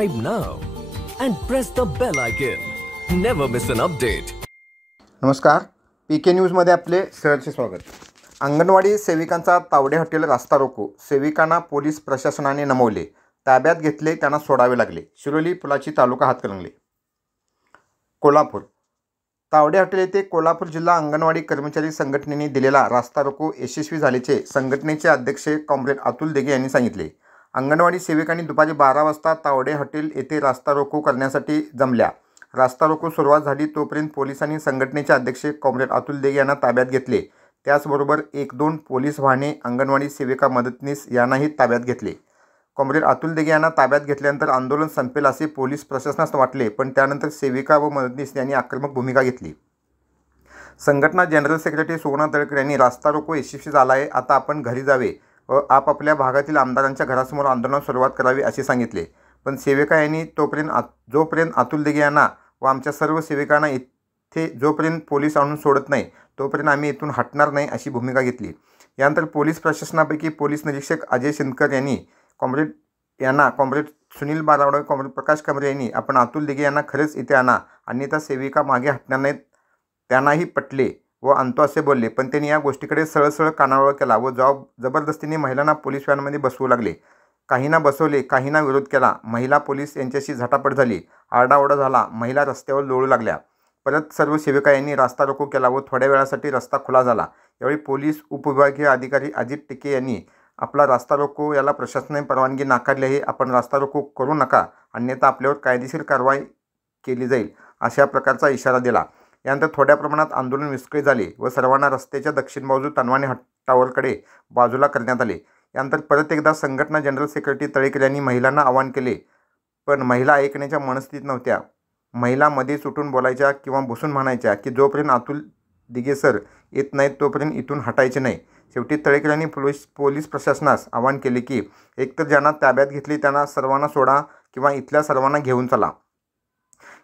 subscribe now and press the bell icon. Never miss an update. नमस्कार, पीके न्यूजमध्ये आपले सहर्ष स्वागत. अंगणवाडी सेविकांचा तावडे हॉटेल रास्ता रोको. सेविकांना पोलीस प्रशासनाने नमवले, ताब्यात घेतले, त्यांना सोडावे लागले. शिरोली पुलाची तालुका हातकणंगले. कोल्हापूर तावडे हॉटेल येथे कोल्हापूर जिल्हा अंगणवाडी कर्मचारी संघटनेने दिलेला रास्ता रोको यशस्वी झाल्याचे संघटनेचे अध्यक्ष कॉम्रेड अतुल देगे यांनी सांगितले. अंगणवाडी सेविकांनी दुपारी 12 वाजता तावडे हॉटेल येथे रास्ता रोको करण्यासाठी जमल्या. रास्ता रोको सुरुवात झाली तोपर्यंत पोलिसांनी संघटनेचे अध्यक्ष कॉम्रेड अतुल देगे यांना ताब्यात घेतले. त्याचबरोबर 1-2 पोलीस वाहने, अंगणवाडी सेविका मदतनीस यांनाही ताब्यात घेतले. कॉम्रेड अतुल देगे यांना ताब्यात घेतल्यानंतर आंदोलन संपेल असे पोलीस प्रशासनास वाटले, पण त्यानंतर सेविका व मदतनीस यांनी आक्रमक भूमिका घेतली. संघटना जनरल सेक्रेटरी सुवर्णा तळकर यांनी रास्ता रोको यशस्वी झाला आहे, आता आपण घरी जावे व आपापल्या भागातील आमदारांच्या घरासमोर आंदोलनास सुरुवात करावी असे सांगितले. पण सेविका यांनी जोपर्यंत अतुल देगे यांना व आमच्या सर्व सेविकांना इथे जोपर्यंत पोलीस आणून सोडत नाही तोपर्यंत आम्ही इथून हटणार नाही अशी भूमिका घेतली. यानंतर पोलीस प्रशासनापैकी पोलीस निरीक्षक अजय शिंदकर यांनी कॉम्रेड सुनील बारावडे, कॉम्रेड प्रकाश कमरे यांनी आपण अतुल देगे यांना खरेच इथे आणा, अन्यथा सेविका मागे हटणार नाहीत, त्यांनाही पटले व आणतो असे बोलले. पण त्यांनी या गोष्टीकडे सरळ कानावळ केला व जबरदस्तीने महिलांना पोलीस व्हॅनमध्ये बसवू लागले. काहींना बसवले, काहींना विरोध केला. महिला पोलीस यांच्याशी झटापट झाली, आरडाओरडा झाला, महिला रस्त्यावर लोळू लागल्या. परत सर्व सेविका यांनी रास्ता रोको केला व थोड्या वेळासाठी रस्ता खुला झाला. यावेळी पोलीस उपविभागीय अधिकारी अजित टिके यांनी आपला रास्ता रोको याला प्रशासनाने परवानगी नाकारली आहे, आपण रास्ता रोको करू नका, अन्यथा आपल्यावर कायदेशीर कारवाई केली जाईल अशा प्रकारचा इशारा दिला. यानंतर थोड्या प्रमाणात आंदोलन विस्कळीत झाले व सर्वांना रस्त्याच्या दक्षिण बाजू तनवानी टावरकडे बाजूला करण्यात आले. यानंतर परत एकदा संघटना जनरल सेक्रेटरी तळेकर यांनी महिलांना आवाहन केले, पण महिला ऐकण्याच्या मनस्थितीत नव्हत्या. महिला मध्येच उठून बोलायच्या किंवा बसून म्हणायच्या की जोपर्यंत अतुल दिगे सर येत नाहीत तोपर्यंत इथून हटायचे नाही. शेवटी तळेकर यांनी पोलीस प्रशासनास आवाहन केले की एकतर ज्यांना ताब्यात घेतले त्यांना सर्वांना सोडा किंवा इथल्या सर्वांना घेऊन चला.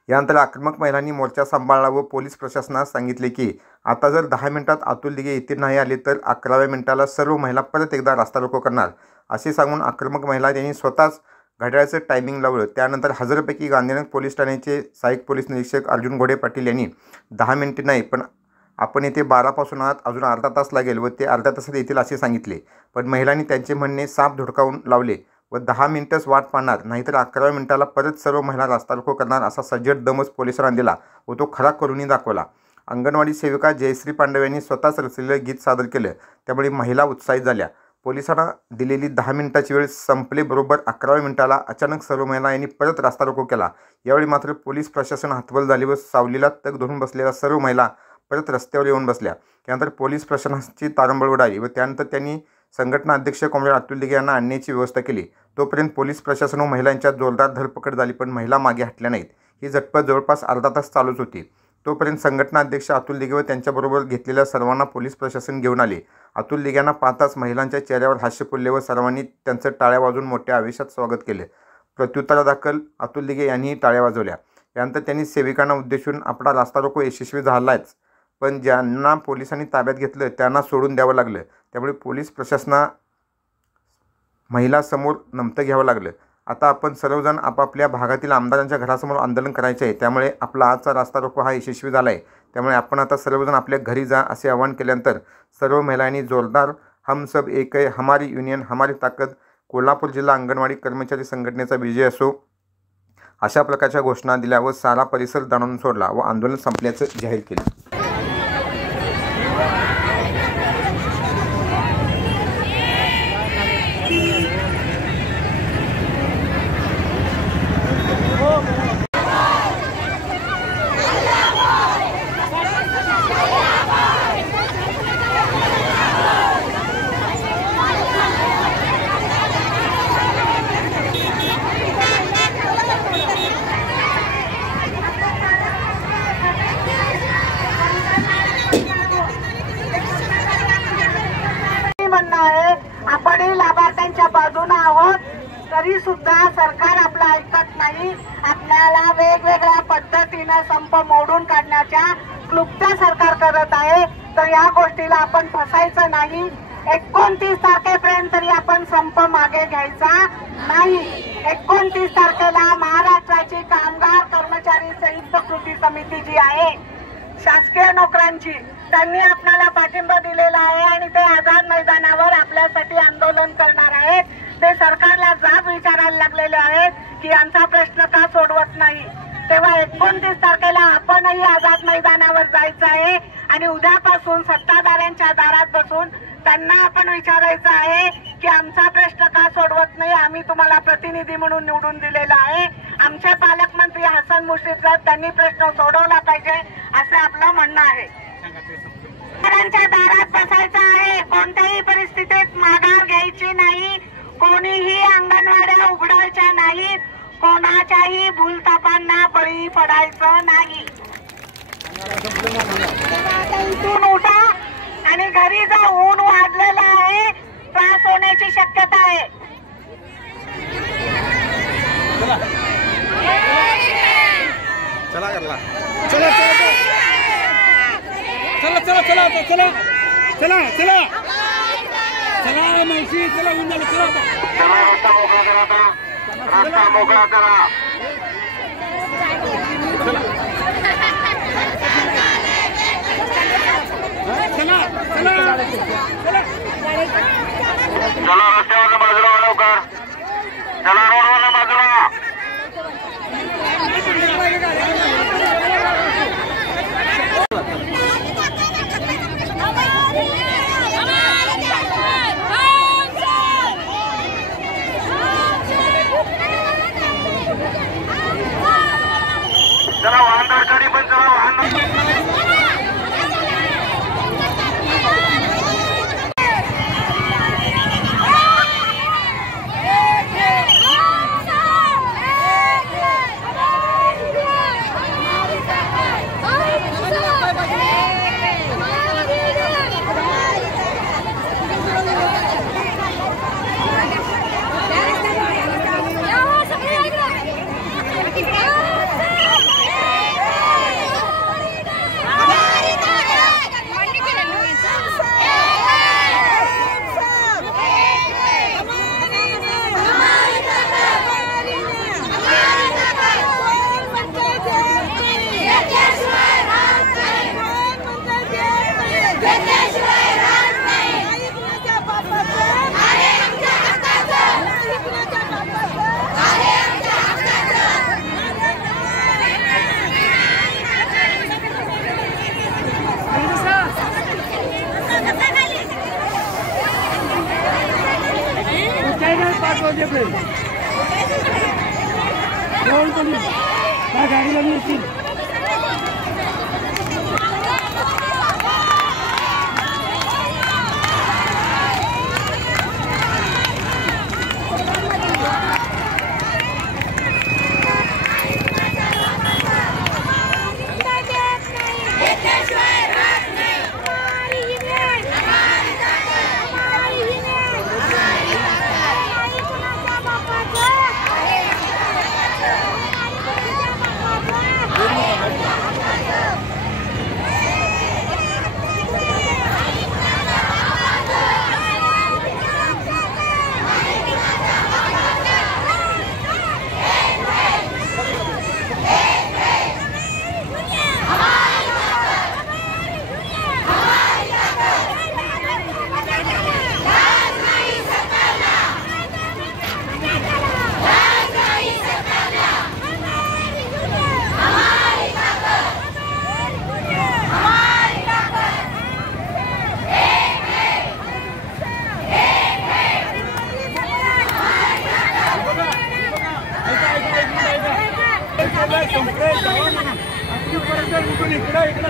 यानंतर आक्रमक महिलांनी मोर्चा सांभाळला व पोलीस प्रशासनास सांगितले की आता जर 10 मिनिटात अतुल दिगे इथे नाही आले तर 11व्या मिनिटाला सर्व महिला परत एकदा रास्ता रोको करणार असे सांगून आक्रमक महिला यांनी स्वतःच घड्याळाचं टायमिंग लावलं. त्यानंतर हजरपैकी गांधीनगर पोलीस ठाण्याचे सहाय्यक पोलीस निरीक्षक अर्जुन घोडे पाटील यांनी 10 मिनिटे नाही पण आपण येथे 12 पासून आहात, अजून अर्धा तास लागेल व ते अर्ध्या तासात येतील असे सांगितले. पण महिलांनी त्यांचे म्हणणे साफ धुडकावून लावले व 10 मिनिटच वाट पाहणार, नाहीतर 11व्या मिनिटाला परत सर्व महिला रास्ता रोको करणार असा सज्जड दमच पोलिसांना दिला व तो खरा करूनही दाखवला. अंगणवाडी सेविका जयश्री पांडव यांनी स्वतःच रचलेलं गीत सादर केलं, त्यामुळे महिला उत्साहित झाल्या. पोलिसांना दिलेली 10 मिनिटाची वेळ संपले बरोबर 11व्या मिनिटाला अचानक सर्व महिला यांनी परत रास्ता रोको केला. यावेळी मात्र पोलीस प्रशासन हतबल झाले व सावलीला तग धरून बसलेल्या सर्व महिला परत रस्त्यावर येऊन बसल्या. त्यानंतर पोलीस प्रशासनाची तारंबळ उडाली व त्यानंतर त्यांनी संघटना अध्यक्ष कॉम्रेड अतुल दिगे यांना आणण्याची व्यवस्था केली. तोपर्यंत पोलीस प्रशासन व महिलांच्या जोरदार धरपकड झाली, पण महिला मागे हटल्या नाहीत. ही झटपट जवळपास अर्धा तास चालूच होती. तोपर्यंत संघटना अध्यक्ष अतुल दिगे व त्यांच्याबरोबर घेतलेल्या सर्वांना पोलीस प्रशासन घेऊन आले. अतुल दिगे यांना पाहताच महिलांच्या चेहऱ्यावर हास्य फुलले व सर्वांनी त्यांचं टाळ्या वाजवून मोठ्या आवेशात स्वागत केले. प्रत्युत्तरादाखल अतुल दिगे यांनीही टाळ्या वाजवल्या. यानंतर त्यांनी सेविकांना उद्देशून आपला रास्ता रोको यशस्वी झालाच, पण ज्यांना पोलिसांनी ताब्यात घेतलं त्यांना सोडून द्यावं लागलं. त्यामुळे पोलीस प्रशासना महिलांसमोर नमतं घ्यावं लागलं. आता आपण सर्वजण आपापल्या भागातील आमदारांच्या घरासमोर आंदोलन करायचे आहे, त्यामुळे आपला आजचा रास्ता रोको हा यशस्वी झाला आहे. त्यामुळे आपण आता सर्वजण आपल्या घरी जा असे आवाहन केल्यानंतर सर्व महिलांनी जोरदार हम सब एक है, हमारी युनियन हमारी ताकद, कोल्हापूर जिल्हा अंगणवाडी कर्मचारी संघटनेचा विजय असो अशा प्रकारच्या घोषणा दिल्या व सारा परिसर दणाणून सोडला व आंदोलन संपल्याचं जाहीर केलं. आपणही लाभार्थ्यांच्या बाजूने आहोत, तरी सुद्धा सरकार आपलं ऐकत नाही. आपल्याला वेगवेगळ्या पद्धतीने संप मोडून काढण्याच्या क्लुप्त्या सरकार करत आहे. तर या गोष्टीला आपण फसायचं नाही. 29 तारखेपर्यंत तरी आपण संप मागे घ्यायचा नाही. 29 तारखेला आहे शासकीय नोकरांची, त्यांनी आपल्याला पाठिंबा दिलेला आहे आणि ते आझाद मैदानावर आपल्यासाठी आंदोलन करणार आहेत. ते सरकारला जाब विचारायला लागलेले आहेत की आमचा प्रश्न का सोडवत नाही. तेव्हा 29 तारखेला आपणही आझाद मैदानावर जायचं आहे आणि उद्यापासून सत्ताधाऱ्यांच्या दारात बसून त्यांना आपण विचारायचं आहे की आमचा प्रश्न का सोडवत नाही. आम्ही तुम्हाला प्रतिनिधी म्हणून निवडून दिलेला आहे. आमचे पालकमंत्री हसन मुश्रीफ साहेब त्यांनी प्रश्न सोडवला पाहिजे असं आपलं म्हणणं आहे. शेतकऱ्यांच्या दारात बसायचं आहे. कोणत्याही परिस्थितीत माघार घ्यायची नाही. कोणीही अंगणवाड्या उघडायच्या नाहीत. कोणाच्याही भूलथापांना बळी पडायचं नाही. इथून उठा आणि घरी जा. ऊन वाढलेलं आहे, त्रास होण्याची शक्यता आहे. चला चला चला चला चला चला चला चला चला चला माहिती चला ऊन झालं. चला रस्ता मोकळा करा. चला चला चला चला चला रस्त्यावरनं बाजूला लवकर. चला रोडवरनं बाजूला. चला वाहनदार गाडी पण चला. वाहन गाड़ी लगी थी.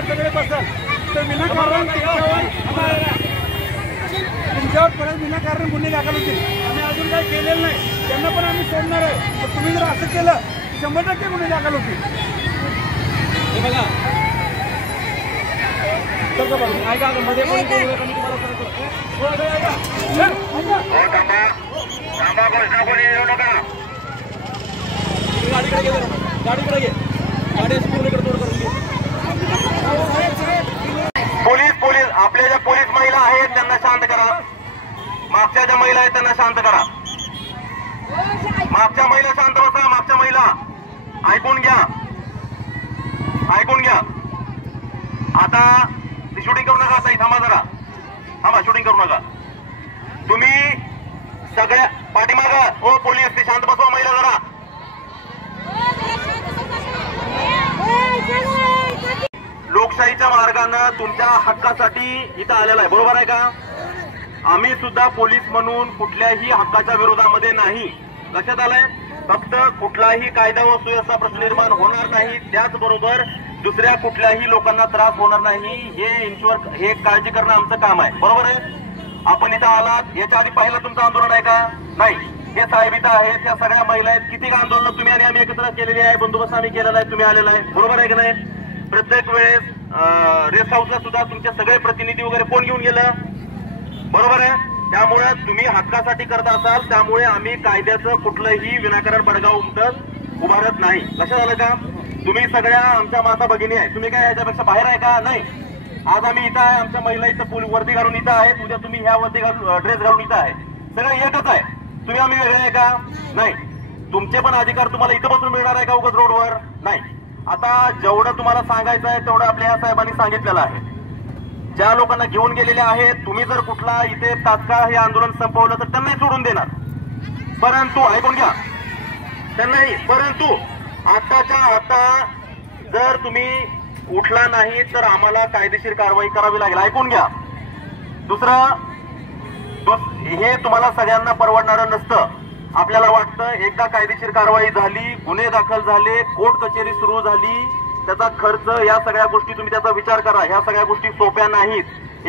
सगळे बसाल तर विनाकारण तुमच्यावर परत विनाकारण गुन्हे दाखल होतील. आम्ही अजून काही केलेलं नाही. त्यांना पण आम्ही सोडणार आहे. पण तुम्ही जर असं केलं 100% गुन्हे दाखल होतील. हे बघा ऐका मध्ये गाडीकडे घे. गाडीकडे घे. गाडी पूर्णकडे तोड करून घे. पोलीस आपल्या ज्या पोलीस महिला आहेत त्यांना शांत करा. मागच्या ज्या महिला आहेत त्यांना शांत करा. मागच्या महिला शांत बसा. मागच्या महिला ऐकून घ्या. ऐकून घ्या. आता शूटिंग करू नका. आता थांबा जरा, थांबा, शूटिंग करू नका. तुम्ही सगळ्या पाठीमागा हो पोलीस ते शांत बसवा. महिला जरा लोकशाहीच्या मार्गाने तुमच्या हक्कासाठी इथं आलेला आहे, बरोबर आहे का? आम्ही सुद्धा पोलीस म्हणून कुठल्याही हक्काच्या विरोधामध्ये नाही. लक्षात आलंय? फक्त कुठलाही कायदा व सुव्यवस्था प्रश्न निर्माण होणार नाही, त्याचबरोबर दुसऱ्या कुठल्याही लोकांना त्रास होणार नाही हे काळजी करणं आमचं काम आहे, बरोबर आहे? आपण इथं आलात, याच्या आधी पहिलं तुमचं आंदोलन आहे का? नाही. हे साहेब इथं आहेत, त्या सगळ्या महिला आहेत. किती आंदोलन तुम्ही आणि आम्ही एकत्र केलेली आहे, बंदोबस्त आम्ही केलेला आहे, तुम्ही आलेला आहे, बरोबर आहे का नाही? प्रत्येक वेळेस रेस्ट हाऊसला सुद्धा तुमचे सगळे प्रतिनिधी वगैरे कोण घेऊन गेलं, बरोबर आहे? त्यामुळे तुम्ही हक्कासाठी करत असाल, त्यामुळे आम्ही कायद्याचं कुठलंही विनाकारण बडगा उमटत उभारत नाही. लक्षात आलं का? तुम्ही सगळ्या आमच्या माता भगिनी आहे, तुम्ही काय याच्यापेक्षा बाहेर आहे का? नाही. आज आम्ही इथं आहे, आमच्या महिला इथं वर्दी घालून इथं आहेत, उद्या तुम्ही ह्या वर्दी घालून ड्रेस घालून इथं आहे, सगळं एकच आहे. तुम्ही आम्ही वेगळे आहे का? नाही. तुमचे पण अधिकार तुम्हाला इथं बसून मिळणार आहे का उगाच रोडवर? नाही. आता जेवढं तुम्हाला सांगायचं आहे तेवढं आपल्या या साहेबांनी सांगितलेलं आहे. ज्या लोकांना घेऊन गेलेले आहेत, तुम्ही जर कुठला इथे तात्काळ हे आंदोलन संपवलं तर त्यांनाही सोडून देणार, परंतु ऐकून घ्या, त्यांनाही. परंतु आताच्या आता जर तुम्ही उठला नाही तर आम्हाला कायदेशीर कारवाई करावी लागेल. ऐकून घ्या. दुसरं, हे तुम्हाला सगळ्यांना परवडणारं नसतं. आपल्याला वाटतं एकदा कायदेशीर कारवाई झाली, गुन्हे दाखल झाले, कोर्ट कचेरी सुरू झाली, त्याचा खर्च, या सगळ्या गोष्टी तुम्ही त्याचा विचार करा. ह्या सगळ्या गोष्टी सोप्या नाहीत.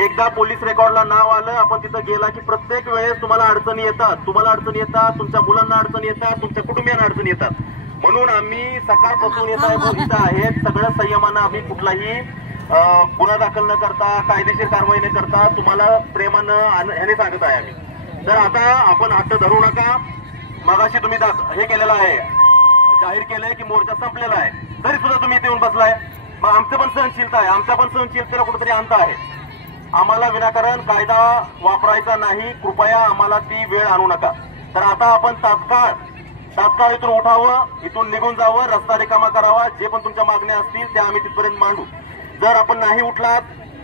एकदा पोलीस रेकॉर्डला नाव आलं, आपण तिथं गेला की प्रत्येक वेळेस तुम्हाला अडचणी येतात, तुमच्या मुलांना अडचणी येतात, तुमच्या कुटुंबियांना अडचणी येतात. म्हणून आम्ही सकाळपासून इथं आहेत, सगळं संयमानं आम्ही कुठलाही गुन्हा दाखल न करता, कायदेशीर कारवाई न करता तुम्हाला प्रेमानं ह्याने सांगत आहे आम्ही. तर आता आपण हट्ट धरू नका. मगाशी तुम्ही हे केलेलं आहे, जाहीर केलंय की मोर्चा संपलेला आहे, तरी सुद्धा तुम्ही इथे येऊन बसलाय. मग आमचं पण सहनशीलता आहे, आमच्या पण सहनशीलतेला कुठेतरी अंत आहे. आम्हाला विनाकारण कायदा वापरायचा नाही, कृपया आम्हाला ती वेळ आणू नका. तर आता आपण तात्काळ इथून उठावं, इथून निघून जावं, रस्ता रिकामा करावा, जे पण तुमच्या मागण्या असतील त्या आम्ही तिथपर्यंत मांडू. जर आपण नाही उठलात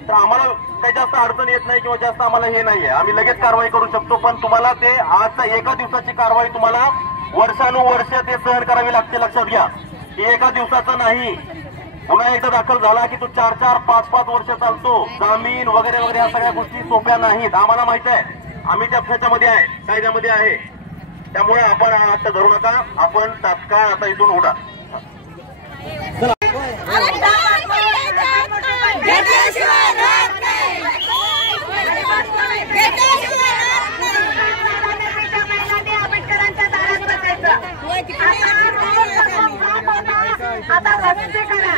तर आम्हाला काही जास्त अडचण येत नाही किंवा जास्त आम्हाला हे नाहीये, आम्ही लगेच कारवाई करू शकतो. पण तुम्हाला ते आजचा एका दिवसाची कारवाई तुम्हाला वर्षानुवर्ष ते सहन करावी लागते. लक्षात घ्या, हे एका दिवसाचं नाही. गुन्हा एकदा दाखल झाला की तो 4-4, 5-5 वर्ष चालतो. जामीन वगैरे वगैरे ह्या सगळ्या गोष्टी सोप्या नाहीत. आम्हाला माहित आहे, आम्ही त्याच्यामध्ये आहे, कायद्यामध्ये आहे. त्यामुळे आपण आता धरू नका, आपण तात्काळ आता इथून उडा. आता रस्ते करा.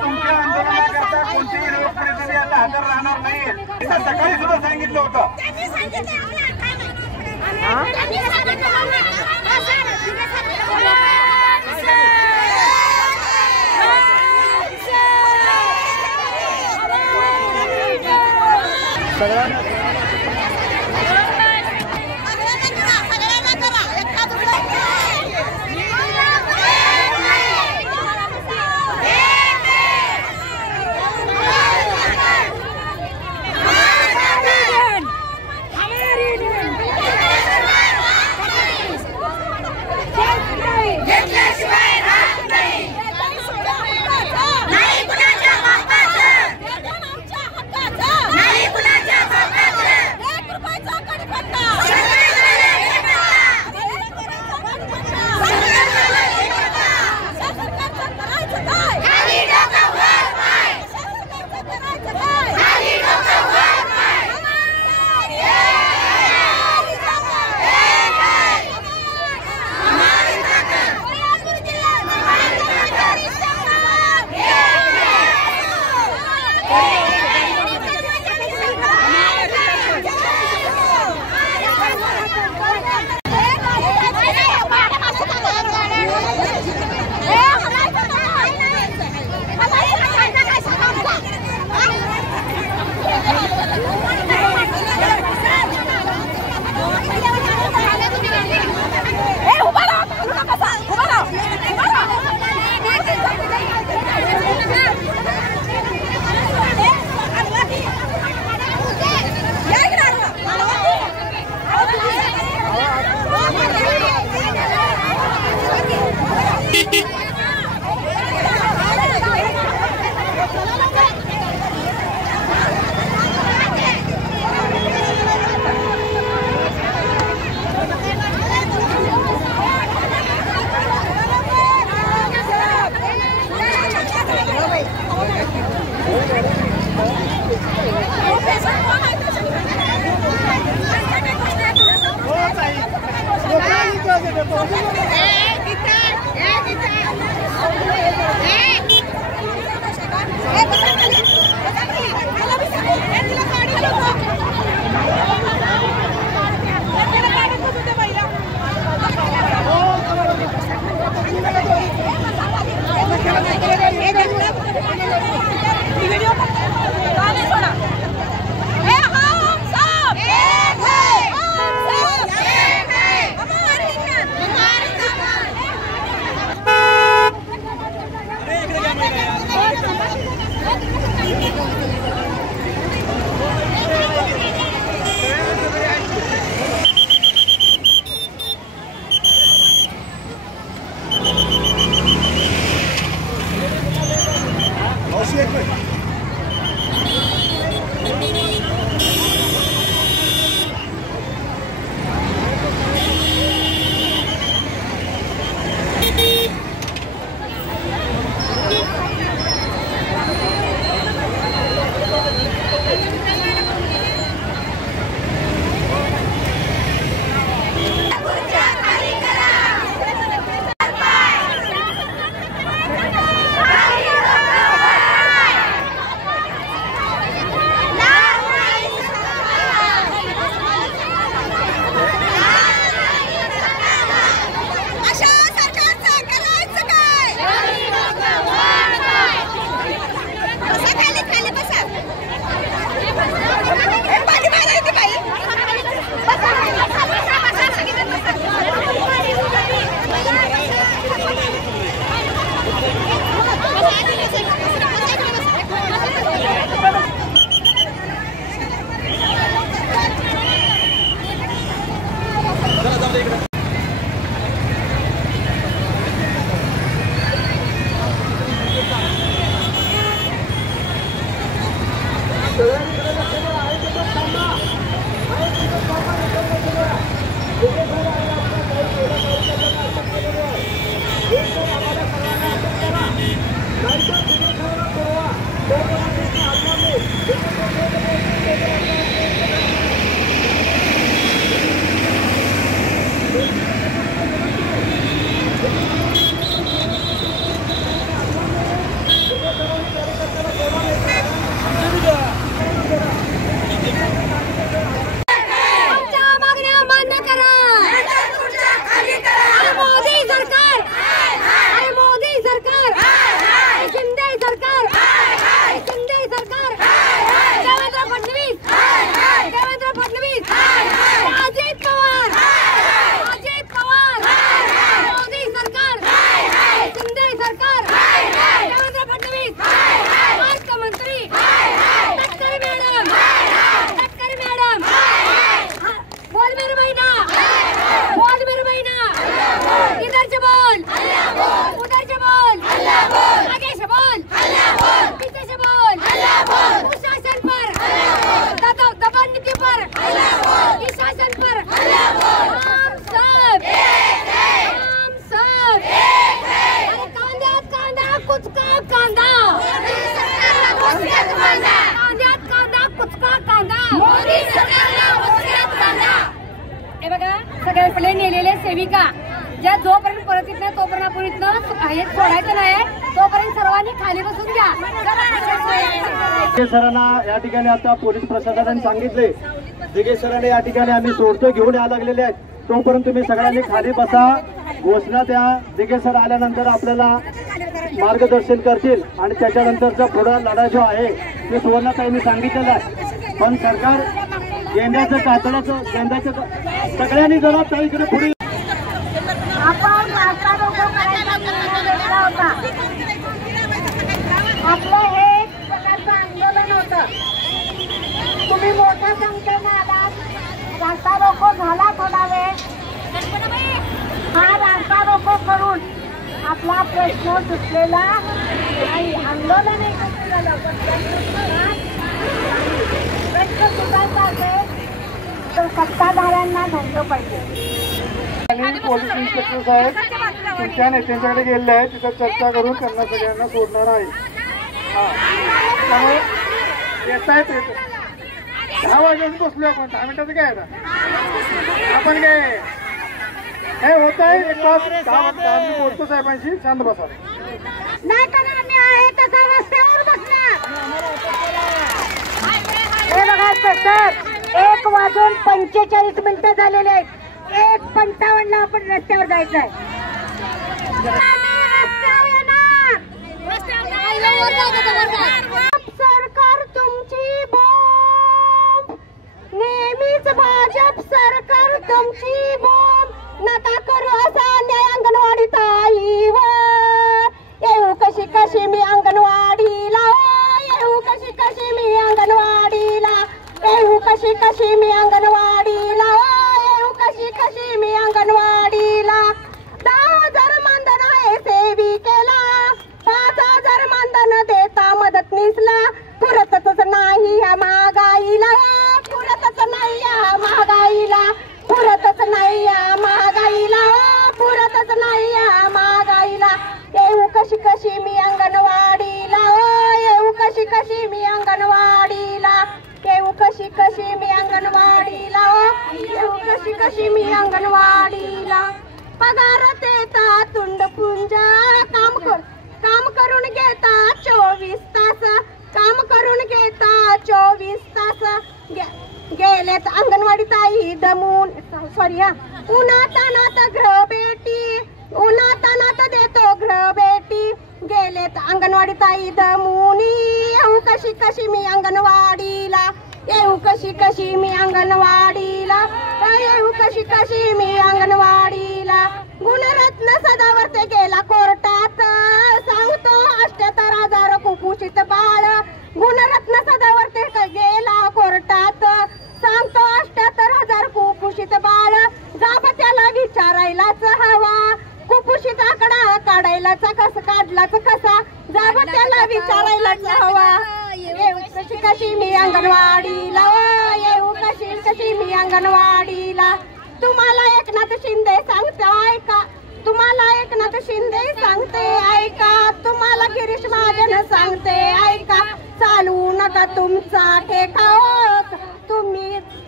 तुमच्या आंदोलनाकरता कोणतीही लोकप्रतिनिधी आता हजर राहणार नाहीये. सकाळी सुद्धा सांगितलं होतं. सगळे नेलेले सेविका ज्या जोपर्यंत परत येत नाही तोपर्यंत आपण इथनं हे सोडायचं नाही तोपर्यंत सर्वांनी खाली बसून घ्या. सरांना या ठिकाणी आता पोलीस प्रशासनाने सांगितले दिगे सरांनी या ठिकाणी आम्ही सोडतो घेऊन या लागलेले आहेत तोपर्यंत तुम्ही सगळ्यांनी खाली बसा. घोषणा त्या दिगे सर आल्यानंतर आपल्याला मार्गदर्शन करतील आणि त्याच्यानंतरचा पुढा लढा जो आहे ते सुवर्णाताईंनी सांगितलेला आहे. पण सरकार गेंद्याचं कातडाचं गेंद्याचं सगळ्यांनी जरा ताईकडे पुढे आपण रास्ता रोको करायचा निर्णय घेतला होता. आपलं हे एक प्रकारचं आंदोलन होतं. तुम्ही मोठ्या संख्येने आलात. रास्ता रोको झाला थोडा वेळ. हा रास्ता रोको करून आपला प्रश्न सुटलेला नाही. आंदोलन एकत्र झालं पण प्रश्न सुटायचा असेल तर सत्ताधाऱ्यांना धरलं पाहिजे. पोलीस इन्स्पेक्टर साहेब तुमच्या नेत्यांच्याकडे गेलेले आहेत तिथं चर्चा करून त्यांना सगळ्यांना सोडणार आहे. त्यामुळे येत आहेत 10 वाजून बसलो आपण 10 मिनिटाचं काय आता आपण काय हे होत आहे एक तास काम बोलतो साहेबांशी. शांत बसा. नाही तर आम्ही आहे तसा रस्त्यावर बसणार. हे बघा सर 1:45 झालेले आहेत. 1:55 आपण रस्त्यावर जायचं आहे. सरकार तुमची बॉम्ब नेहमीच भाजप सरकार तुमची बॉम्ब नका करू असा अन्याय अंगणवाडी ताईवर. येऊ कशी कशी मी अंगणवाडीला येऊ कशी कशी मी अंगणवाडीला येऊ कशी कशी मी अंगणवाडीला येऊ कशी कशी मी अंगणवाडीला. 10,000 मानधन आहे सेविकेला 5,000 मानधन देता मदतनीसला. पुरतच नाही या महागाईला पुरतच नाही या महागाईला पुरतच नाही या महागाईला पुरतच नाही या महागाईला. येऊ कशी कशी मी अंगणवाडीला येऊ कशी कशी मी अंगणवाडीला येऊ कशी कशी मी अंगणवाडीला येऊ कशी कशी मी अंगणवाडीला. पगार देता तुंडपुंजा काम करून घेता 24 तास काम करून घेता 24 तास. गेलेत अंगणवाडी ताई दमून उन्हातानात गृह बेटी उन्हातानात देतो गृह बेटी. गेलेत अंगणवाडी ताई दमूनी येऊ कशी कशी मी अंगणवाडीला येऊ कशी कशी मी अंगणवाडीला येऊ कशी कशी मी अंगणवाडीला. गुणरत्न सदावर्ते गेला कोर्टात सांगतो 78,000 कुपोषित बाळ. गुणरत्न सदावर्ते गेला कोर्टात सांगतो 78,000 कुपोषित बाळ. जाब त्याला विचारायलाच हवा कुपोषित आकडा काढायलाच कसा काढलाच कसा जाब त्याला विचारायलाच हवा. येऊ कशी कशी मी अंगणवाडीला येऊ कशी कशी मी अंगणवाडीला. तुम्हाला एकनाथ शिंदे सांगते ऐका तुम्हाला एकनाथ शिंदे सांगते ऐका तुम्हाला गिरीश महाजन सांगते ऐका. चालू नका तुमचा ठेका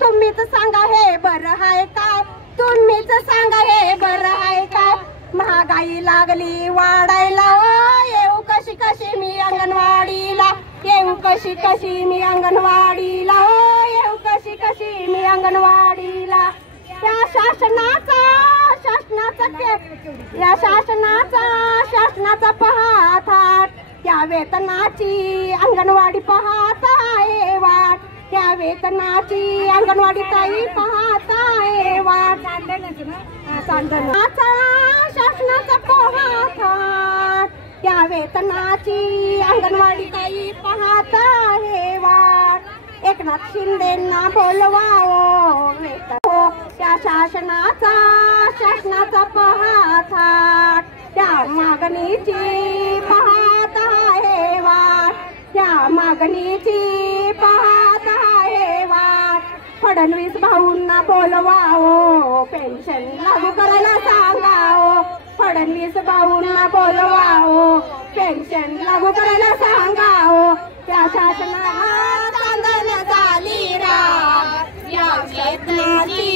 तुम्हीच सांगा हे बरं आहे काय तुम्हीच सांगा हे बरं आहे काय. महागाई लागली वाढायला येऊ कशी कशी मी अंगणवाडीला येऊ कशी कशी मी अंगणवाडीला येऊ कशी कशी मी अंगणवाडीला. या शासनाचा पाहत त्या वेतनाची अंगणवाडी पाहत आहे वाट. त्या वेतनाची अंगणवाडी ताई पाहत आहे वाट. शासनाचा पाहत त्या वेतनाची अंगणवाडी ताई पाहत आहे वाट. एकनाथ शिंदेंना बोलवावं वेतन त्या शासनाचा पाहत त्या मागणीची पाहत आहे वाट. त्या मागणीची पाहत आहे वाट. फडणवीस भाऊंना बोलवावं पेन्शन लागू करायला सांगावं. फडणवीस भाऊंना बोलवावं पेन्शन लागू करायला सांगावं. त्या शासनाला चांदण झाली रात या वेतनाची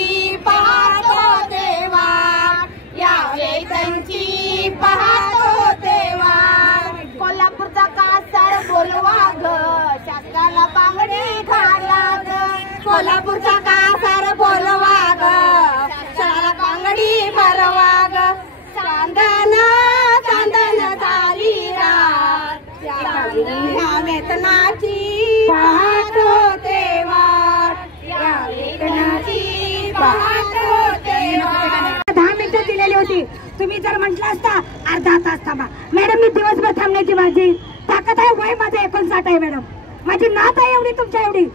पाहतो देवा या वेतनची पाहतो देवा. कोल्हापूरचा कासार बोलवा ग शासनाला बांगडी घाला ग. कोल्हापूरचा कासार बोलवा ग शासनाला बांगडी भरवा ग. चांदण झाली रात या वेतनाची पाहतो ते वाट या वेतनाची पाहतो ते वाट. 10 मिनिटं दिलेली होती तुम्ही जर म्हटलं असता अर्धा तास थांबा. मॅडम मी दिवसभर थांबण्याची माझी ताकद आहे. वय माझं 59 आहे मॅडम. माझी नात आहे एवढी तुमच्या एवढी.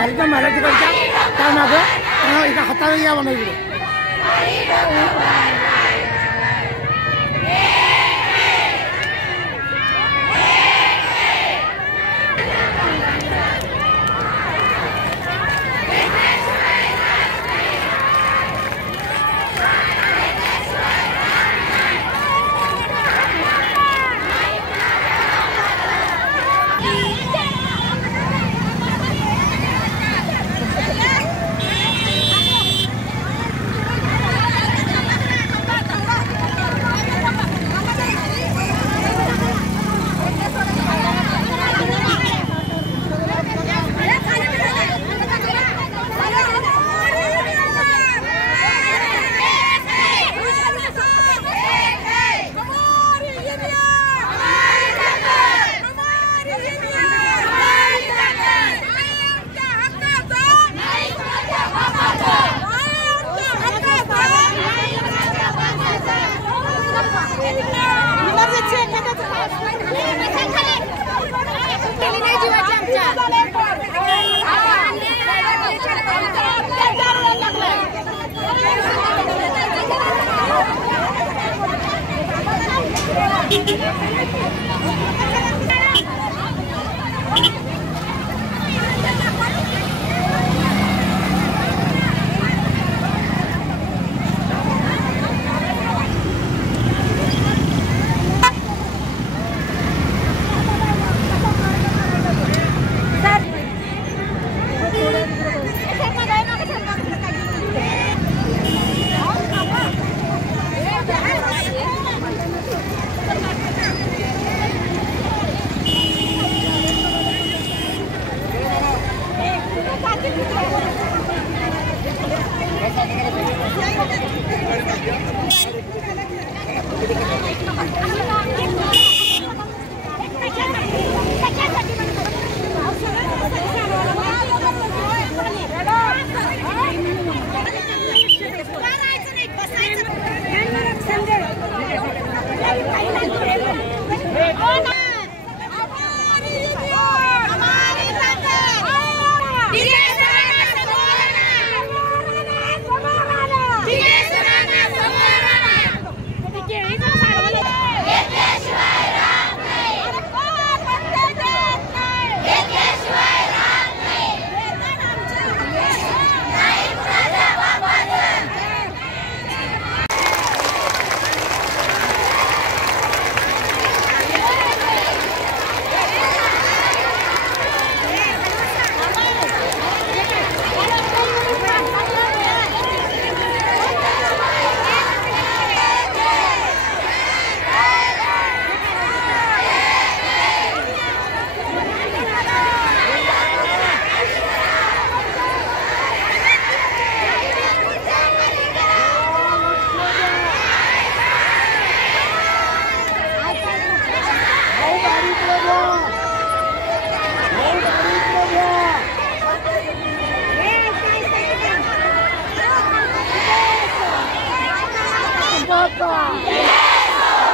मालिका मराठीकडच्या त्या मागं एका हाताने या म्हणा इकडे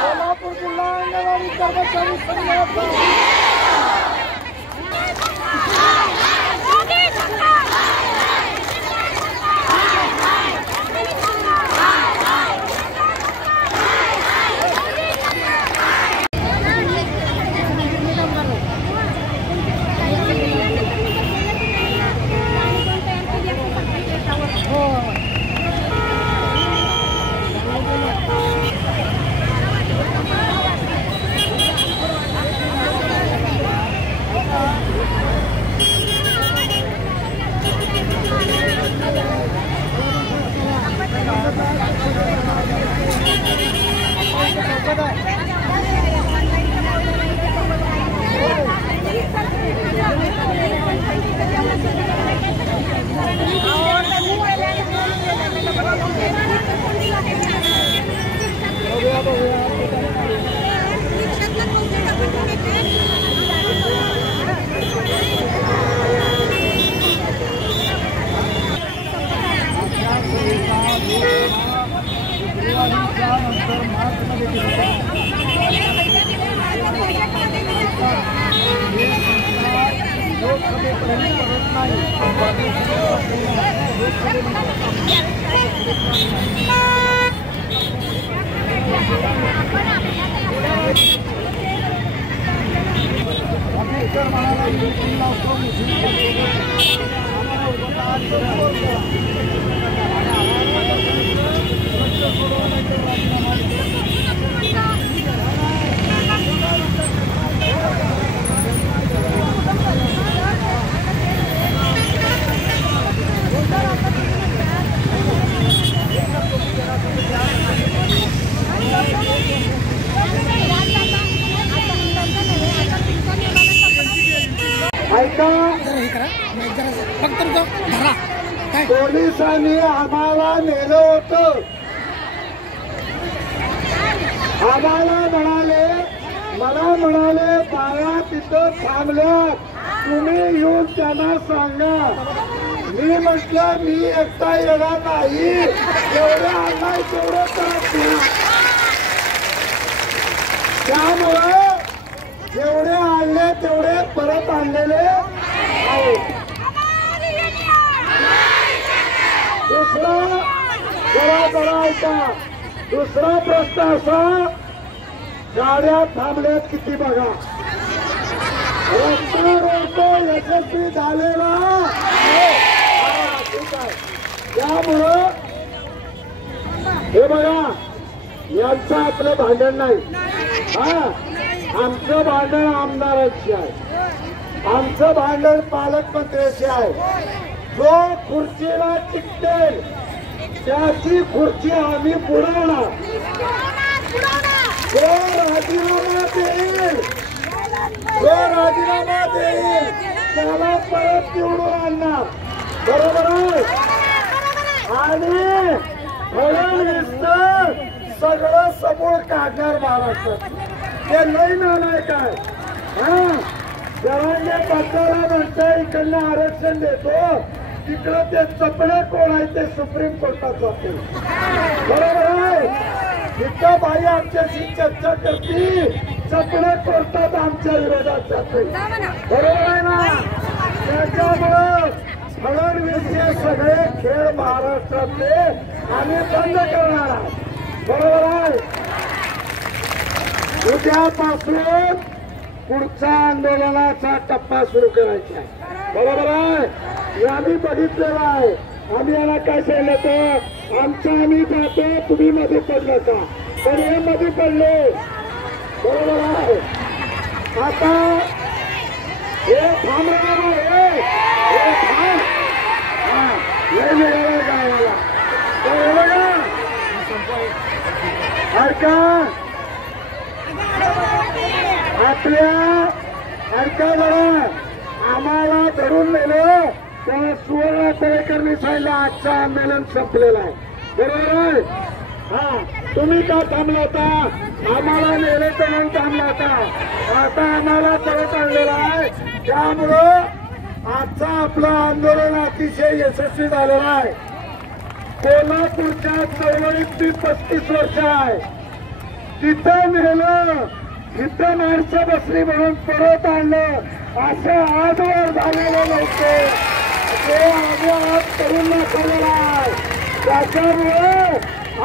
कोल्हापूर जिल्हा अंगणवाडी कर्मचारी संघाचा पोलिसांनी आम्हाला नेलं होतं. आम्हाला मला म्हणाले बाया तिथं थांबल्या, तुम्ही येऊन त्यांना सांगा. मी म्हटलं मी एकटा येणार नाही, एवढं आणलाय तेवढं करा. त्यामुळे जेवढे आणले तेवढे परत आणलेले आहेत. दुसरा प्रश्न असा, गाड्या थांबल्यात किती बघा. रस्ता रोको यशस्वी झालेला ठीक आहे. त्यामुळं हे बघा, यांचं आपलं भांडण नाही. आमचं भांडण आमदारांशी आहे, आमचं भांडण पालकमंत्र्याशी आहे. जो खुर्चीला टिकतेल त्याची खुर्ची आम्ही बुडवणार. जो राजीनामा देईल त्याला परत निवडून आणणार. बरोबर आहे. आणि फडणवीस सगळं समूळ काढणार महाराष्ट्रात. ते लई नाही काय जरांगे पक्षाला म्हणतंय इकडनं आरक्षण देतो, तिकडं ते चपडे कोण आहे ते सुप्रीम कोर्टात जाते. बरोबर आहे. इतका बाई आमच्याशी चर्चा करते, चपडे कोर्टात आमच्या विरोधात जाते. बरोबर आहे ना. त्याच्यामुळं फडणवीसचे सगळे खेळ महाराष्ट्रातले आम्ही बंद करणार आहोत. बरोबर आहे. उद्यापासून पुढचा आंदोलनाचा टप्पा सुरू करायचा आहे. बरोबर आहे. आम्ही बघितलेलं आहे. आम्ही याला काय सांगितलं तर आमचं आम्ही जातो, तुम्ही मध्ये पडलं का, तर हे मध्ये पडले. बरोबर आहे. आता हे थांब वेगवेगळ्या गावाला आपल्या जरा आम्हाला धरून नेलं तेव्हा सुवर्ण तळेकरनी सांगितलं आजचं आंदोलन संपलेलं आहे. बरोबर आहे. तुम्ही का थांबला होता, आम्हाला नेलं तर म्हणून थांबला होता. आता आम्हाला परत आणलेलं आहे. त्यामुळं आजचं आपलं आंदोलन अतिशय यशस्वी झालेलं आहे. कोल्हापूरच्या चळवळीत 35 वर्ष आहे. तिथं नेलं, तिथं माणसं बसली म्हणून परत आणलं. असं आजवर झालेलं नव्हतं. ते आज करून दाखवलेलं आहे. त्याच्यामुळे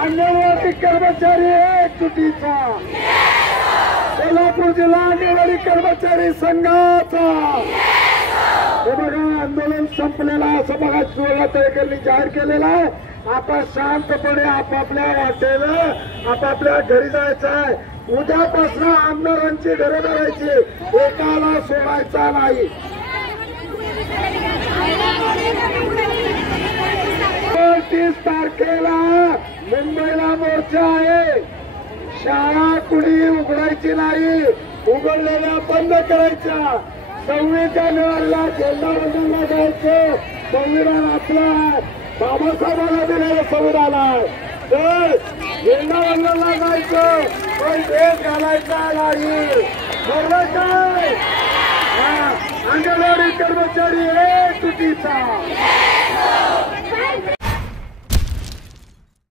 अंगणवाडी कर्मचारी एकजुटीचा, कोल्हापूर जिल्हा अंगणवाडी कर्मचारी संघाचा हे बघा आंदोलन संपलेलं आहे. असं बघा सुवर्ण तळेकरनी जाहीर केलेलं आहे. आता शांतपणे आपापल्या वाटेनं आपापल्या घरी जायचं आहे. उद्यापासून आमदारांची घरे भरायची, एकाला सोडायचा नाही. 30 तारखेला मुंबईला मोर्चा आहे. शाळा कुणी उघडायची नाही, उघडलेल्या बंद करायच्या. 26 जानेवारीला झेंडा वंदनला जायचं. संविधान आपलं बाबासाहेबांना दिलेलं संविधान आहे, तर झेंडा वंदनला जायचं, पण ड्रेस घालायचा नाही. बरोबर काय. अंगणवाडी कर्मचारी एकजुटीचा